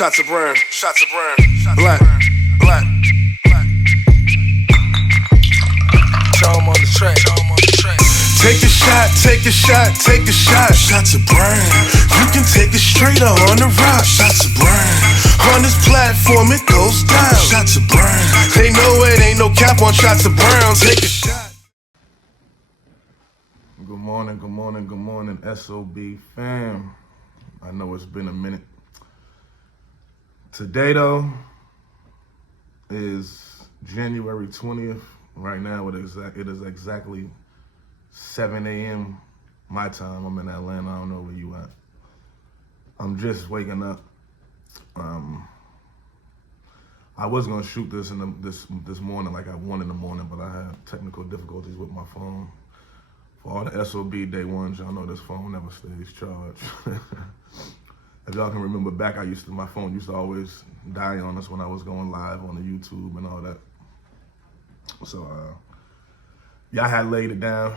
Shots of Brown, shots of Brown, black, black. Show 'em on the track, show 'em on the track. Take a shot, take a shot, take a shot. Shots of Brown. You can take it straight or on the rock. Shots of Brown. On this platform, it goes down. Shots of Brown. They know it ain't no cap on Shots of Brown. Take a shot. Good morning, good morning, good morning, SOB fam. I know it's been a minute. Today, though, is January 20th. Right now, it is exactly 7 a.m. my time. I'm in Atlanta. I don't know where you at. I'm just waking up. I was gonna shoot this this morning, like at 1 in the morning, but I had technical difficulties with my phone. For all the SOB day ones, y'all know this phone never stays charged. If y'all can remember back, my phone used to always die on us when I was going live on the YouTube and all that. So, yeah, I had laid it down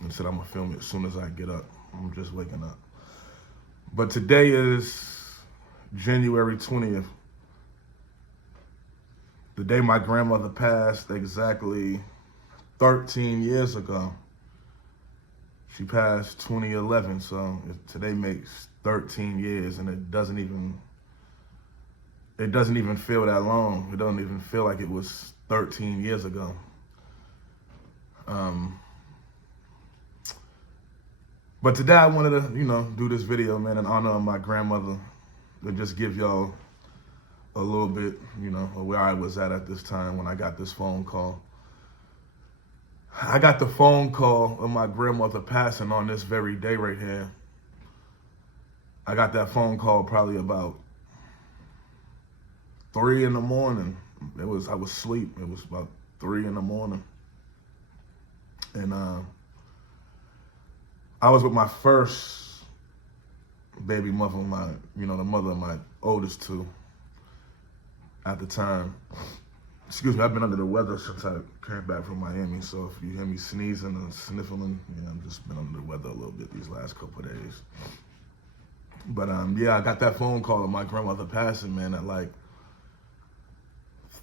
and said I'm gonna film it as soon as I get up. I'm just waking up. But today is January 20th, the day my grandmother passed exactly 13 years ago. She passed 2011, so today makes 13 years, and it doesn't even feel that long. It doesn't even feel like it was 13 years ago. But today I wanted to, do this video, man, in honor of my grandmother, to just give y'all a little bit, of where I was at this time when I got this phone call. I got the phone call of my grandmother passing on this very day right here. I got that phone call probably about 3 in the morning. I was asleep. It was about 3 in the morning. And I was with my first baby mother, the mother of my oldest two at the time. Excuse me, I've been under the weather since I came back from Miami, so if you hear me sneezing and sniffling, I've just been under the weather a little bit these last couple of days. But yeah, I got that phone call of my grandmother passing, man, at like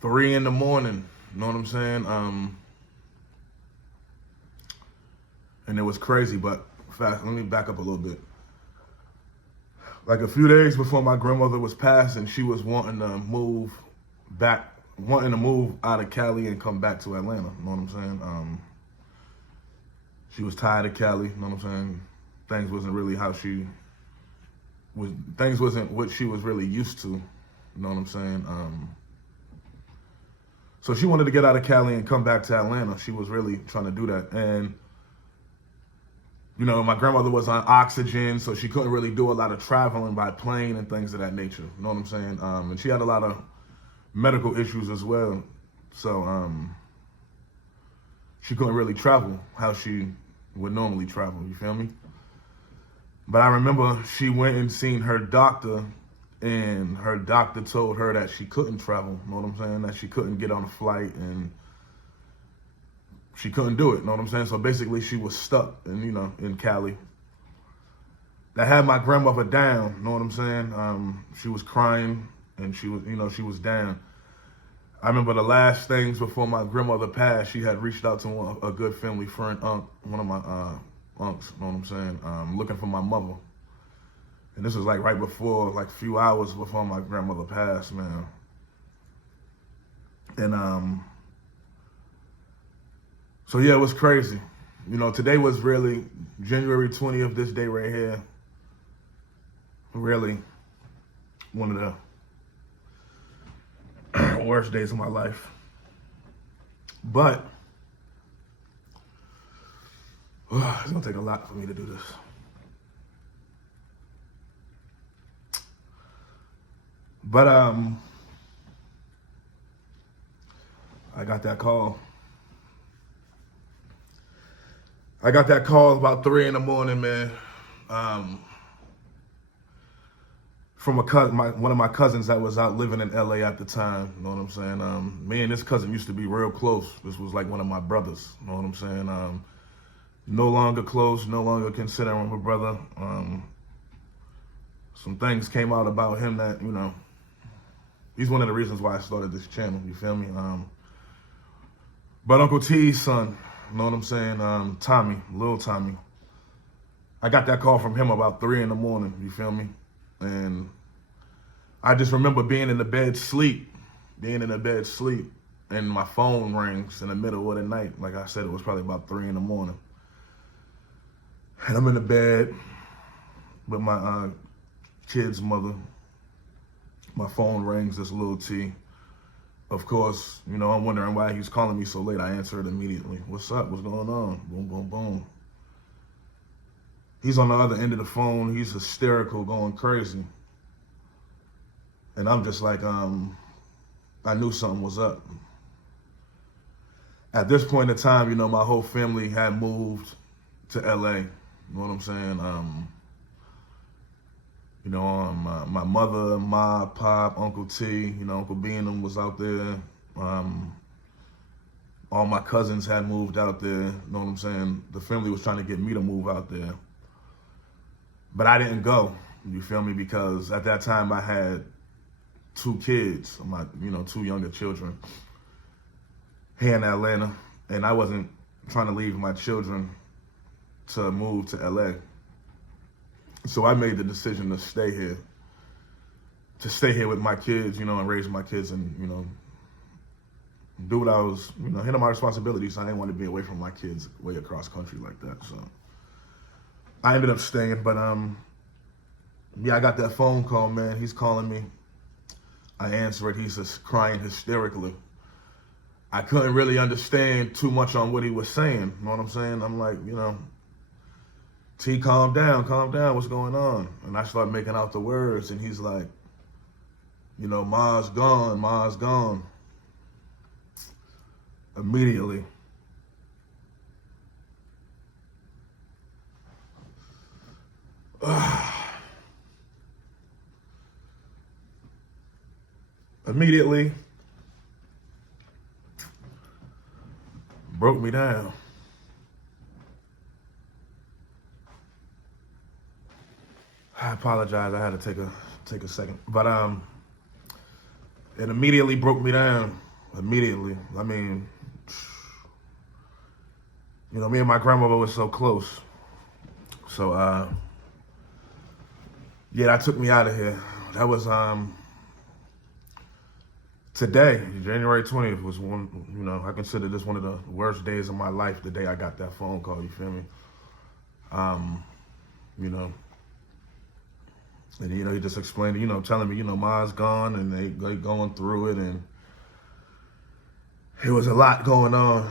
3 in the morning, you know what I'm saying? And it was crazy, but in fact, let me back up a little bit. Like a few days before my grandmother was passing, she was wanting to move out of Cali and come back to Atlanta, you know what I'm saying? She was tired of Cali, you know what I'm saying? Things wasn't what she was really used to, you know what I'm saying? So she wanted to get out of Cali and come back to Atlanta. She was really trying to do that. And, my grandmother was on oxygen, so she couldn't really do a lot of traveling by plane and things of that nature, you know what I'm saying? And she had a lot of medical issues as well. So she couldn't really travel how she would normally travel, you feel me? But I remember she went and seen her doctor, and her doctor told her that she couldn't travel, you know what I'm saying? That she couldn't get on a flight and she couldn't do it, you know what I'm saying? So basically she was stuck in Cali. That had my grandmother down, you know what I'm saying? She was crying and she was down. I remember the last things before my grandmother passed, she had reached out to a good family friend, one of my unks, you know what I'm saying, looking for my mother. And this was like right before, like a few hours before my grandmother passed, man. And so yeah, it was crazy. Today was really January 20th, this day right here, really one of the worst days of my life. But it's gonna take a lot for me to do this. But I got that call. I got that call about 3 in the morning, man. From one of my cousins that was out living in LA at the time, you know what I'm saying? Me and this cousin used to be real close. This was like one of my brothers, you know what I'm saying? No longer close, no longer consider him a brother. some things came out about him that, you know, he's one of the reasons why I started this channel, you feel me? But Uncle T's son, you know what I'm saying? Tommy, little Tommy. I got that call from him about 3 in the morning, you feel me? And I just remember being in the bed sleep, and my phone rings in the middle of the night. Like I said, it was probably about 3 in the morning. And I'm in the bed with my kid's mother. My phone rings, this little T. Of course, you know, I'm wondering why he's calling me so late. I answer it immediately. What's up? What's going on? Boom, boom, boom. He's on the other end of the phone. He's hysterical, going crazy. And I'm just like, I knew something was up. At this point in time, you know, my whole family had moved to LA. You know what I'm saying? You know, my mother, Ma, Pop, Uncle T, you know, Uncle B and them was out there. All my cousins had moved out there. You know what I'm saying? The family was trying to get me to move out there. But I didn't go, you feel me? Because at that time I had 2 kids, you know, 2 younger children here in Atlanta. And I wasn't trying to leave my children to move to LA. So I made the decision to stay here with my kids, you know, and raise my kids and, you know, do what I was, you know, handle my responsibilities. I didn't want to be away from my kids way across country like that. So I ended up staying, but yeah, I got that phone call, man. He's calling me. I answer it. He's just crying hysterically. I couldn't really understand too much on what he was saying. You know what I'm saying? I'm like, you know, T, calm down, what's going on? And I start making out the words, and he's like, you know, Ma's gone. Immediately. Immediately broke me down. I apologize. I had to take a second, but it immediately broke me down. Immediately. I mean, you know, me and my grandmother were so close. So yeah, that took me out of here. That was today, January 20th, was one, you know, I consider this one of the worst days of my life, the day I got that phone call, you feel me? You know, and, you know, he just explained, you know, telling me, you know, Ma's gone, and they going through it, and it was a lot going on.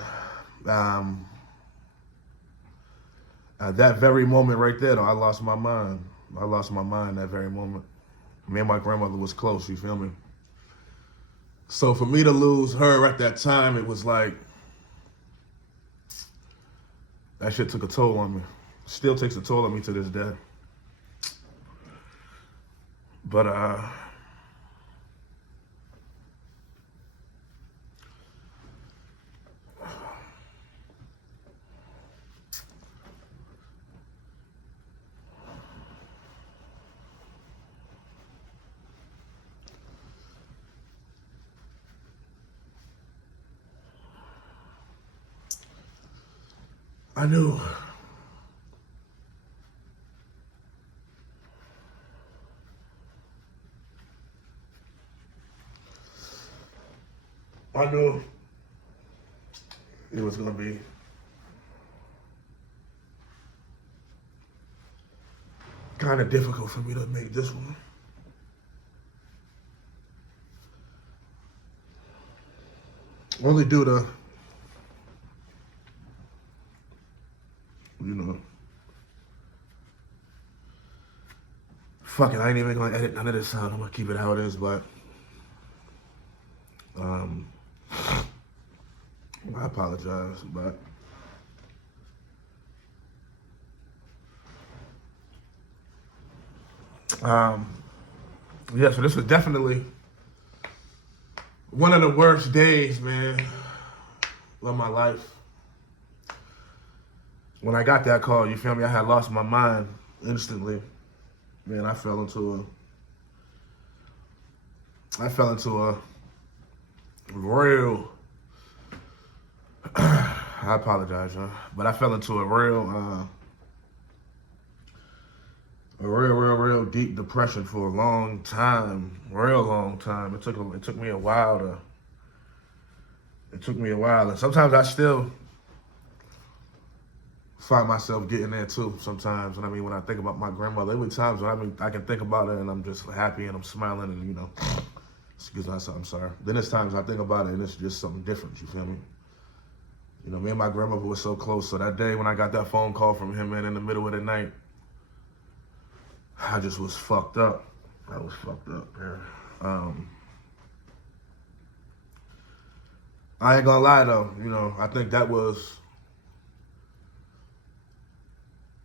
At that very moment right there, though, I lost my mind. I lost my mind that very moment. Me and my grandmother was close, you feel me? So for me to lose her at that time, it was like, that shit took a toll on me. Still takes a toll on me to this day. But I knew. I knew it was gonna be kind of difficult for me to make this one. Only due to, you know, fuck it, I ain't even gonna edit none of this out. I'm gonna keep it how it is, but I apologize, but yeah, so this was definitely one of the worst days, man, of my life. When I got that call, you feel me, I had lost my mind instantly. man, I fell into a real, I apologize, but I fell into a real deep depression for a long time, real long time. It took me a while, and sometimes I still find myself getting there too. Sometimes, and I mean, when I think about my grandmother, there were times when I can think about it and I'm just happy and I'm smiling and excuse me, I'm sorry. Then there's times I think about it and it's just something different. You feel me? Me and my grandmother were so close. So that day when I got that phone call from him, man, in the middle of the night, I just was fucked up. I was fucked up, man. I ain't gonna lie though, I think that was,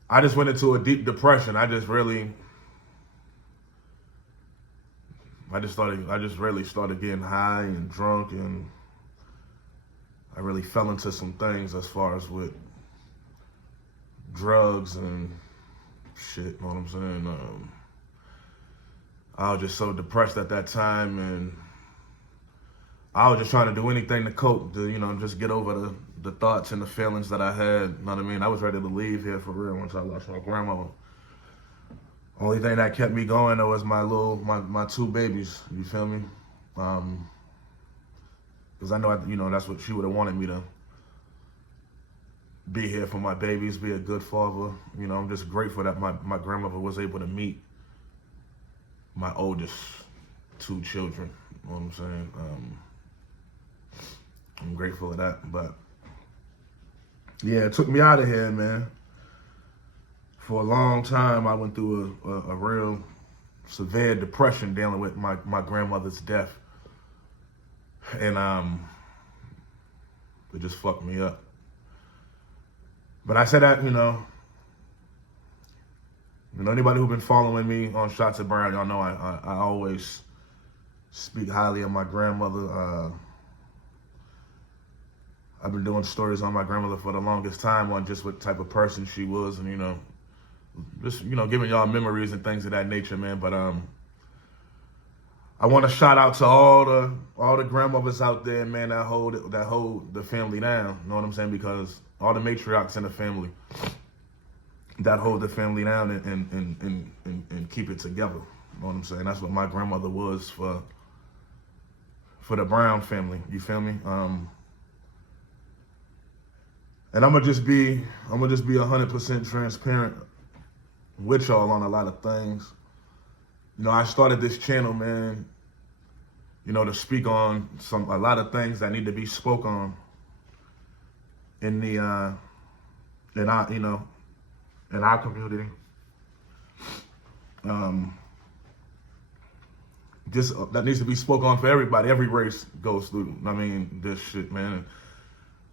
I just went into a deep depression. I just really started getting high and drunk, and I really fell into some things as far as with drugs and shit, know what I'm saying? I was just so depressed at that time, and I was just trying to do anything to cope, to, just get over the thoughts and the feelings that I had, you know what I mean? I was ready to leave here for real once I lost my grandmother. Only thing that kept me going though was my two babies, you feel me? Because I know, that's what she would have wanted me to be here for my babies, be a good father. I'm just grateful that my grandmother was able to meet my oldest two children, you know what I'm saying? I'm grateful for that, but yeah, it took me out of here, man. For a long time, I went through a real severe depression dealing with my grandmother's death. And it just fucked me up. But I said that, anybody who's been following me on Shots of Brown, y'all know I always speak highly of my grandmother. I've been doing stories on my grandmother for the longest time on just what type of person she was, and just giving y'all memories and things of that nature, man. But I want to shout out to all the grandmothers out there, man, that hold the family down. You know what I'm saying? Because all the matriarchs in the family that hold the family down and keep it together. You know what I'm saying? That's what my grandmother was for the Brown family. You feel me? And I'm gonna just be 100% transparent with y'all on a lot of things. I started this channel, man, to speak on a lot of things that need to be spoke on in our community. Just that needs to be spoken on for everybody. Every race goes through, this shit, man.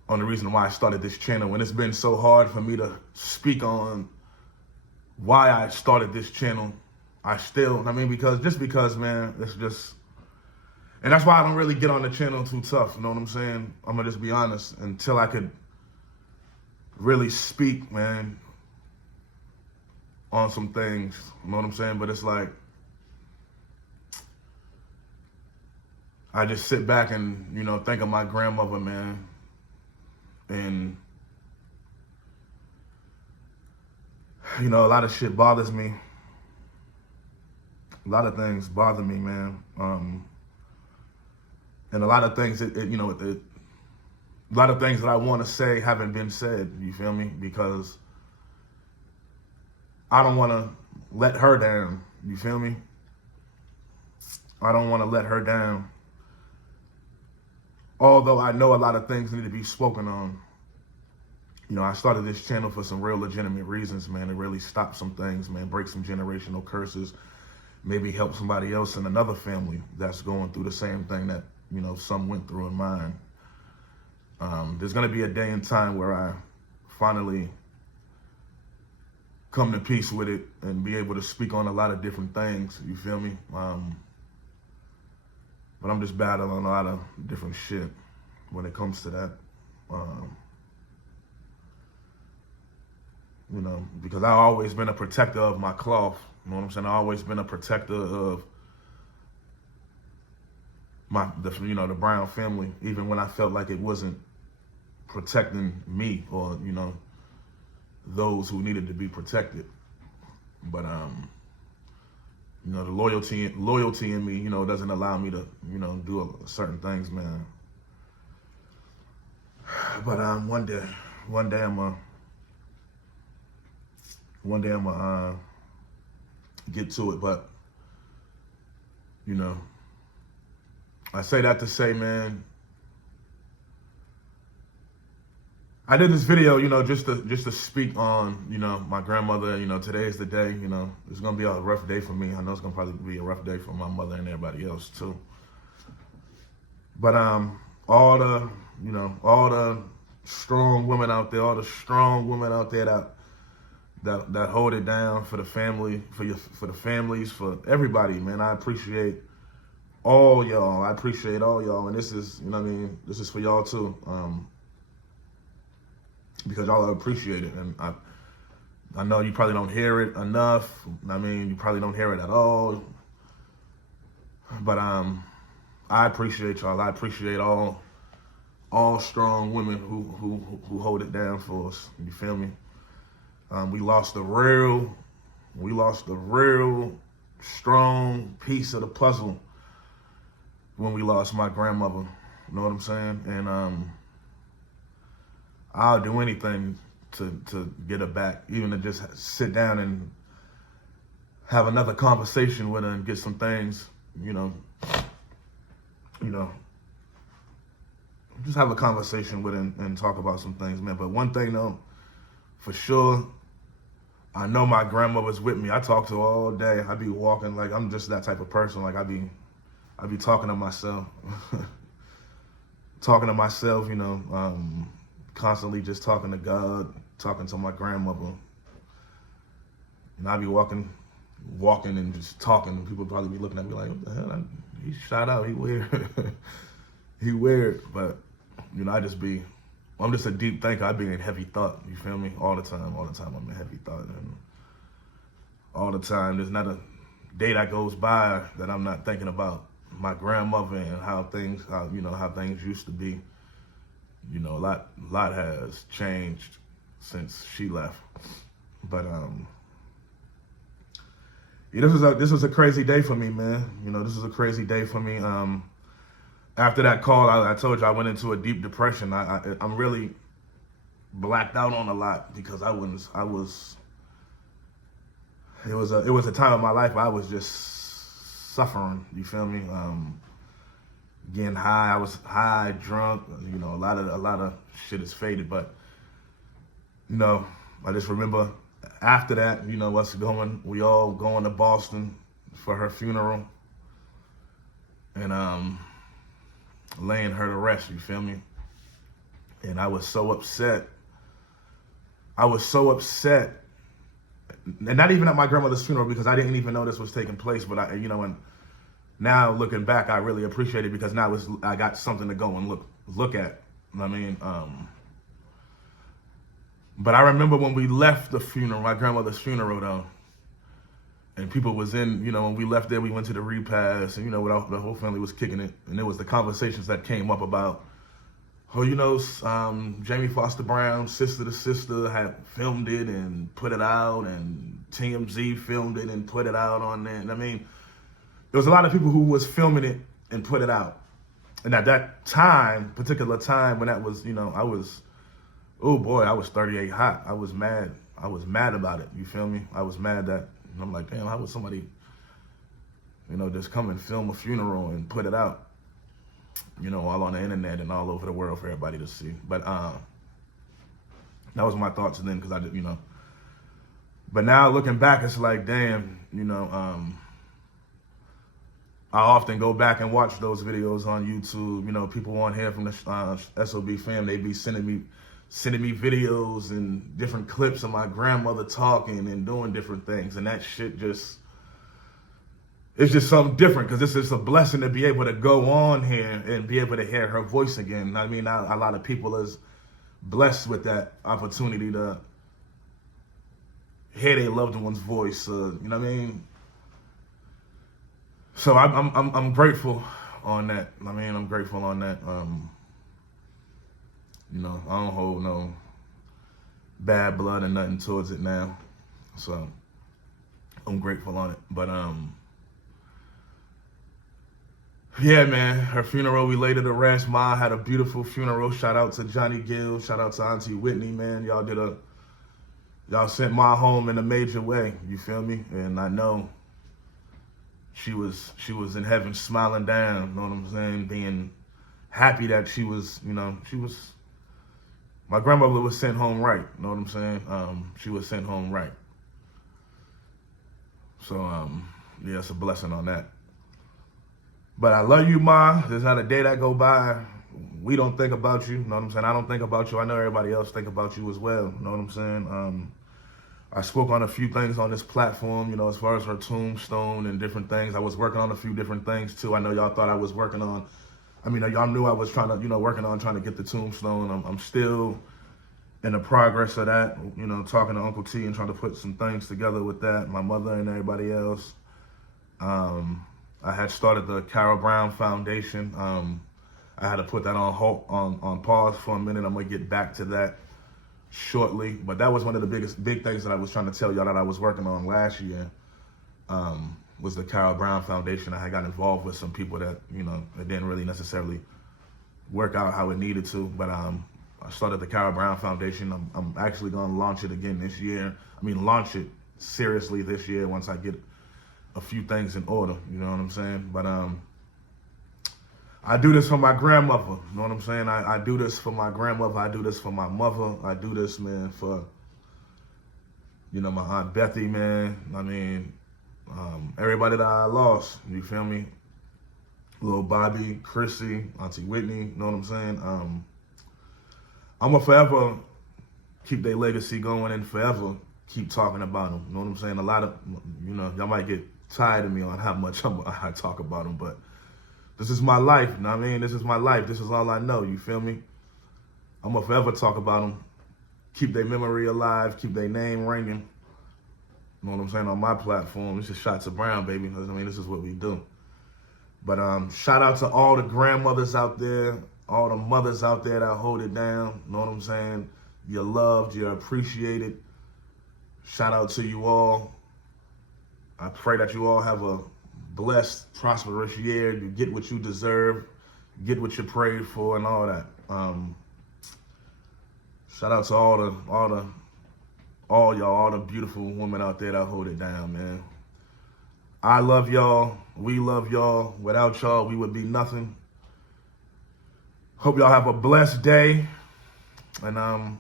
On the reason why I started this channel, and it's been so hard for me to speak on why I started this channel. Because, man, it's just, and that's why I don't really get on the channel too tough, you know what I'm saying? I'm gonna just be honest, until I could really speak, man, on some things, you know what I'm saying? But it's like, I just sit back and, think of my grandmother, man, and, a lot of shit bothers me. A lot of things bother me, man. And a lot of things, a lot of things that I want to say haven't been said, you feel me? Because I don't want to let her down, you feel me? I don't want to let her down. Although I know a lot of things need to be spoken on. I started this channel for some real legitimate reasons, man, to really stop some things, man, break some generational curses, maybe help somebody else in another family that's going through the same thing that, some went through in mine. There's going to be a day and time where I finally come to peace with it and be able to speak on a lot of different things, you feel me? But I'm just battling a lot of different shit when it comes to that. you know, because I've always been a protector of my cloth. You know what I'm saying? I've always been a protector of the Brown family, even when I felt like it wasn't protecting me or, you know, those who needed to be protected. But you know, the loyalty in me, you know, doesn't allow me to, you know, do certain things, man. But one day I'm gonna get to it. But you know, I say that to say, man, I did this video, you know, just to speak on, you know, my grandmother. You know, today is the day. You know, it's gonna be a rough day for me. I know it's gonna probably be a rough day for my mother and everybody else too. But all the strong women out there, that hold it down for the family, for the families, for everybody, man. I appreciate all y'all. And this is, you know what I mean, this is for y'all too. Because y'all appreciate it. And I know you probably don't hear it enough. I mean, you probably don't hear it at all. But I appreciate y'all. I appreciate all strong women who hold it down for us. You feel me? We lost a real strong piece of the puzzle when we lost my grandmother. You know what I'm saying? And I'll do anything to get her back, even to just sit down and have another conversation with her and get some things, you know, just have a conversation with her and talk about some things, man. But one thing though, for sure, I know my grandmother's with me. I talk to her all day. I be walking, like, I'm just that type of person. Like, I be talking to myself, you know, constantly just talking to God, talking to my grandmother. And I be walking and just talking, and people probably be looking at me like, what the hell? He shot out, he weird. He weird, but, you know, I'm just a deep thinker. I be in heavy thought, you feel me? All the time I'm in heavy thought. And all the time, there's not a day that goes by that I'm not thinking about my grandmother and how things used to be. You know, a lot has changed since she left. But yeah, this was a crazy day for me, man. You know, this was a crazy day for me. After that call, I told you I went into a deep depression. I'm really blacked out on a lot because it was a time of my life where I was just suffering. You feel me? Getting high. I was high, drunk. You know, a lot of shit is faded. But you know, I just remember after that, you know, we all going to Boston for her funeral, and laying her to rest, you feel me? And I was so upset. And not even at my grandmother's funeral, because I didn't even know this was taking place. But and now looking back, I really appreciate it, because now I got something to go and look at. You know what I mean? But I remember when we left the funeral, my grandmother's funeral though, and people was in, you know, when we left there, we went to the repast, and, you know, the whole family was kicking it. And there was the conversations that came up about, oh, you know, Jamie Foster Brown, Sister to Sister, had filmed it and put it out, and TMZ filmed it and put it out on there. And I mean, there was a lot of people who was filming it and put it out. And at that particular time when that was, you know, I was 38 hot. I was mad about it. You feel me? I was mad that, I'm like, damn, how would somebody, you know, just come and film a funeral and put it out, you know, all on the internet and all over the world for everybody to see. But that was my thoughts then, because I did, you know. But now looking back, it's like, damn, you know, I often go back and watch those videos on YouTube. You know, people on here from the SOB fam, they be sending me videos and different clips of my grandmother talking and doing different things. And that shit it's just something different, because it's just a blessing to be able to go on here and be able to hear her voice again. I mean, a lot of people is blessed with that opportunity to hear their loved one's voice. You know what I mean? So I'm grateful on that. I mean, I'm grateful on that. You know, I don't hold no bad blood or nothing towards it now. So I'm grateful on it. But yeah, man, her funeral, we laid her to rest. Ma had a beautiful funeral. Shout out to Johnny Gill. Shout out to Auntie Whitney, man. Y'all sent Ma home in a major way. You feel me? And I know she was in heaven smiling down, you know what I'm saying? Being happy that she was, my grandmother was sent home right, you know what I'm saying? She was sent home right. So, yeah, it's a blessing on that. But I love you, Ma. There's not a day that go by we don't think about you, you know what I'm saying? I don't think about you. I know everybody else think about you as well, you know what I'm saying? I spoke on a few things on this platform, you know, as far as her tombstone and different things. I was working on a few different things too. I know y'all thought I was working on, y'all knew I was trying to, working on trying to get the tombstone. I'm still in the progress of that, talking to Uncle T and trying to put some things together with that, my mother and everybody else. I had started the Carole Brown Foundation. I had to put that on pause for a minute. I'm gonna get back to that shortly, but that was one of the big things that I was trying to tell y'all that I was working on last year, was the Carole Brown Foundation. I had got involved with some people that, it didn't really necessarily work out how it needed to, but I started the Carole Brown Foundation. I'm actually going to launch it again this year. Launch it seriously this year once I get a few things in order, you know what I'm saying? But I do this for my grandmother, you know what I'm saying? I do this for my grandmother. I do this for my mother. I do this, man, for, my Aunt Bethy, man. Everybody that I lost, you feel me? Little Bobby, Chrissy, Auntie Whitney, you know what I'm saying? I'm going to forever keep their legacy going and forever keep talking about them, you know what I'm saying? A lot of, y'all might get tired of me on how much I talk about them, but this is my life, you know what I mean? This is my life. This is all I know, you feel me? I'm going to forever talk about them, keep their memory alive, keep their name ringing. You know what I'm saying? On my platform, this is Shots of Brown, baby. This is what we do. But shout out to all the grandmothers out there, all the mothers out there that hold it down. You know what I'm saying? You're loved, you're appreciated. Shout out to you all. I pray that you all have a blessed, prosperous year. You get what you deserve, get what you prayed for, and all that. Shout out to all the beautiful women out there that hold it down, man. I love y'all. We love y'all. Without y'all, we would be nothing. Hope y'all have a blessed day. And I'm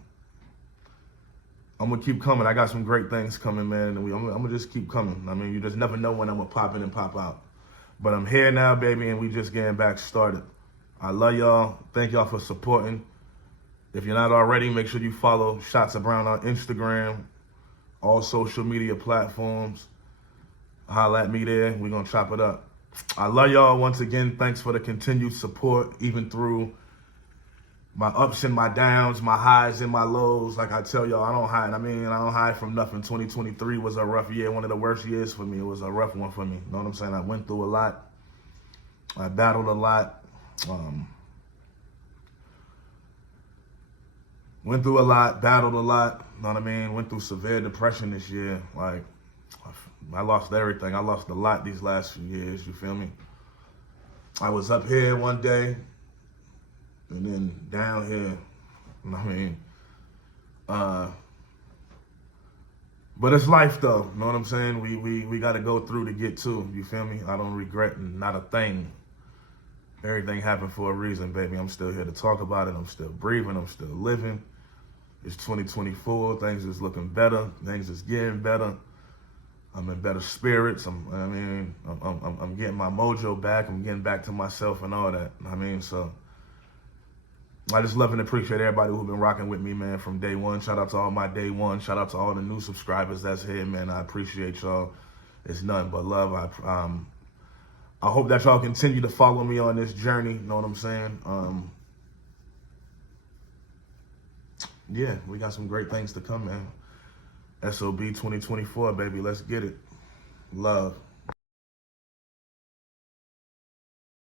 gonna keep coming. I got some great things coming, man. And I'm gonna just keep coming. You just never know when I'm gonna pop in and pop out. But I'm here now, baby, and we just getting back started. I love y'all. Thank y'all for supporting. If you're not already, make sure you follow Shots of Brown on Instagram, all social media platforms. Holla at me there. We're going to chop it up. I love y'all once again. Thanks for the continued support, even through my ups and my downs, my highs and my lows. Like I tell y'all, I don't hide. I don't hide from nothing. 2023 was a rough year, one of the worst years for me. It was a rough one for me. You know what I'm saying? I went through a lot. I battled a lot. Went through a lot, battled a lot, you know what I mean? Went through severe depression this year. Like, I lost everything. I lost a lot these last few years, you feel me? I was up here one day, and then down here, you know what I mean? But it's life though, you know what I'm saying? We gotta go through to get to, you feel me? I don't regret not a thing. Everything happened for a reason, baby. I'm still here to talk about it. I'm still breathing, I'm still living. It's 2024, things is looking better, things is getting better. I'm in better spirits. I'm getting my mojo back. I'm getting back to myself and all that. So I just love and appreciate everybody who's been rocking with me, man, from day one. Shout out to all my day one. Shout out to all the new subscribers that's here, man. I appreciate y'all. It's nothing but love. I hope that y'all continue to follow me on this journey. You know what I'm saying? Yeah, we got some great things to come, man. SOB 2024, baby. Let's get it. Love.